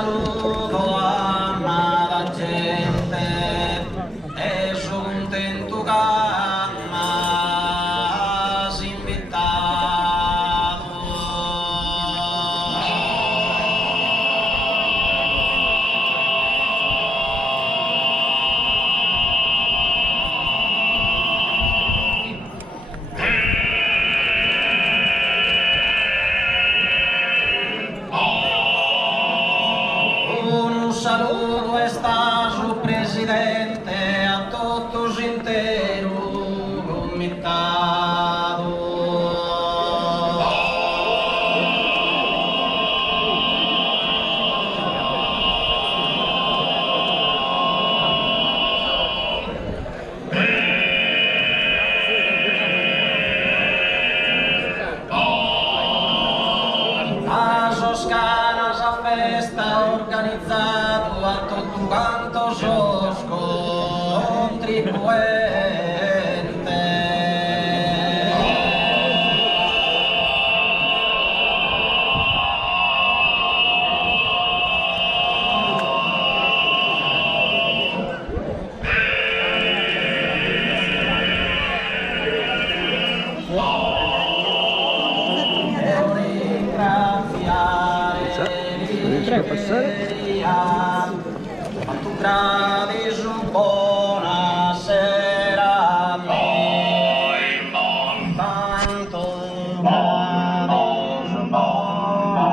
saluto amada gente e sono contento che m'hai invitato. Un saluto e stato presidente a todos inteiro comitato. A Toscanas a festa organizzato a tutto quanto sos contribuente. Devo ringraziare a tu gravi su buonasera a me. Tanto gravi su buonasera.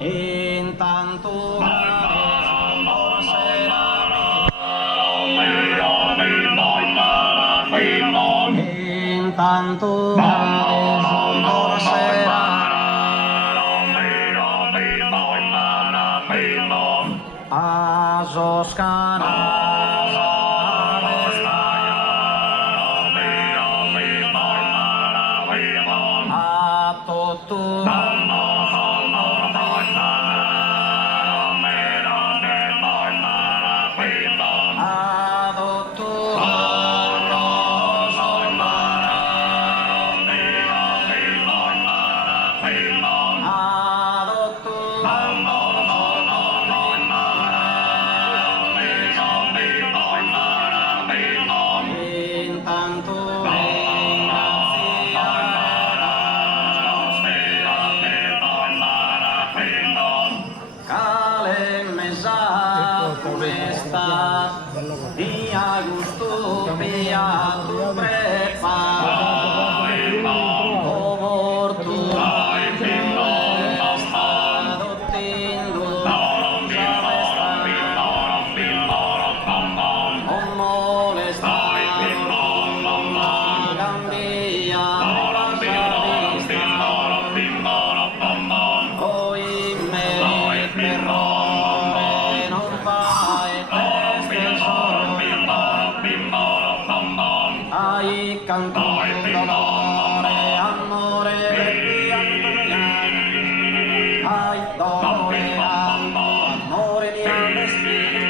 Intanto gravi su buonasera intanto gravi su buonasera a Toscana a tutto Dia gusto pia tu prepa over tu stato tendo non molestato cambia poi me errore non fai ai canto dolore, amore ai dolore, amore di destino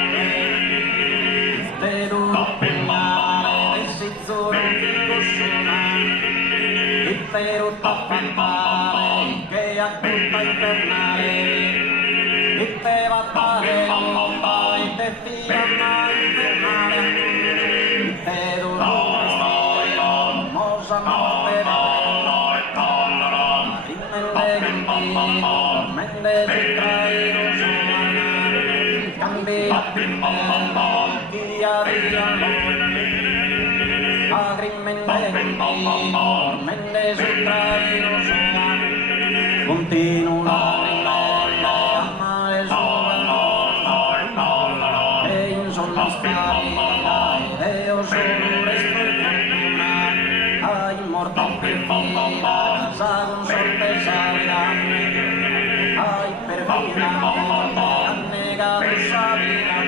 te lo pugnale dessi zoro che cosciona il pero tappare che a tutta infernale il te battare non fai te fiamma infernale il te dolore notte mende si traino cambia via via mende si traino continua amare e in sono spari e io sono ai morto per finire sa con sorte salirà ai per finire annegato salirà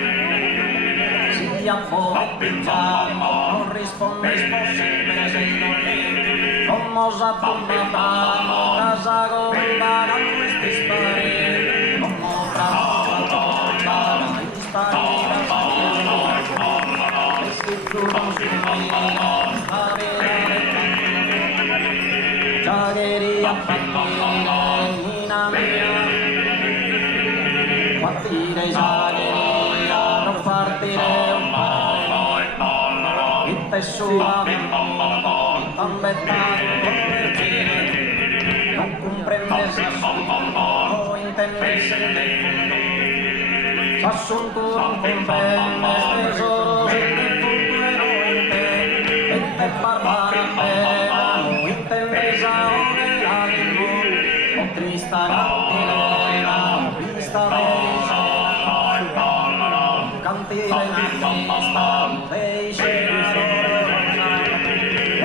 si ti appoggia non risponde possibile sei non è come osa bomba bravo casa con non questi spari come bravo spari Jageri a partire Mina mia, partire Giagheria, non partire un po', il tessuale, tambettato, non comprende Sassunto, intende sentire, Sassunto non comprende, tesoro sentire, e te barbara appena, non intende saone la lingua, o trista cantilena, vista vesa, cantilena trista, vesa,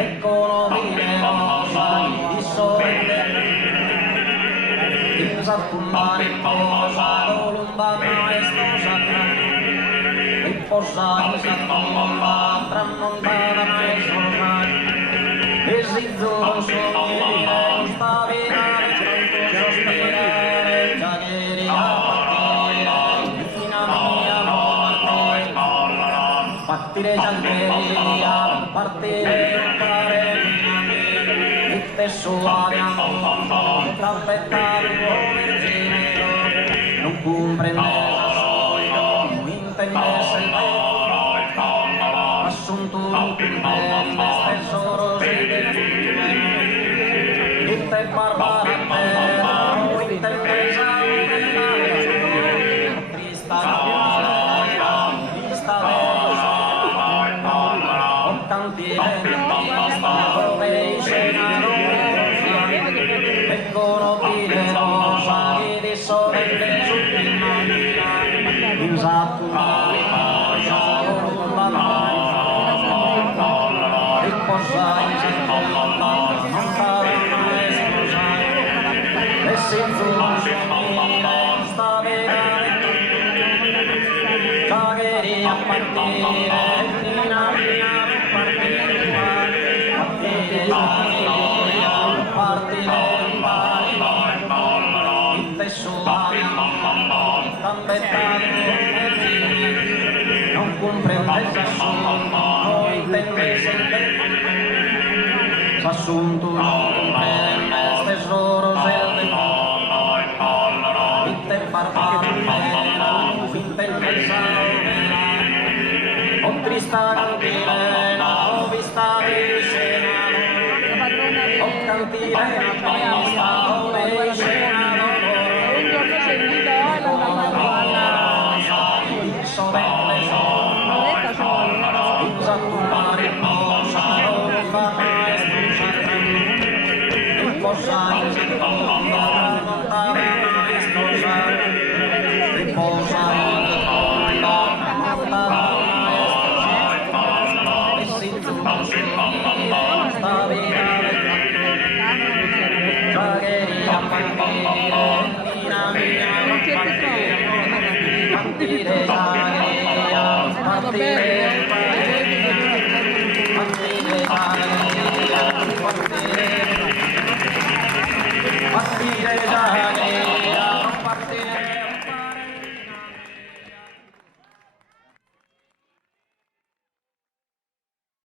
economia rosa, di sorte, in Sattumari posa, Columbano e Stosa, riposa in Sattumba, tramontana e sosa, e Zizzolo sognire, stavirare, sospirare, Giagheria partire, fina mia non partire Giagheria, partire fare il tessuale a mondo, trappettare come non comprende non intende assunto non comprende tesoro si define il te barbara terra non intende trista trista o cantilena dove scenano economia rosa di sorelle in Sattumari posa, riposa in Sattumba, non farà e sposa, e si inzulire, sta vedere, Giagheria partire, Mina mia partire, Giagheria partire, il tessuale tambettato non comprende Sassunto, non intende sentire Sassunto non comprende tesoro selve inte barbara non intende salve o trista cantilena o vista di scena o cantilena trista o di scena sorelle in Sattumari posa, Columbano e Stosa, riposa in Sattumba, tramontana e sposa, riposa in Sattumba, tramontana e sposa, e si inzulire, sta virare, Giagheria partire.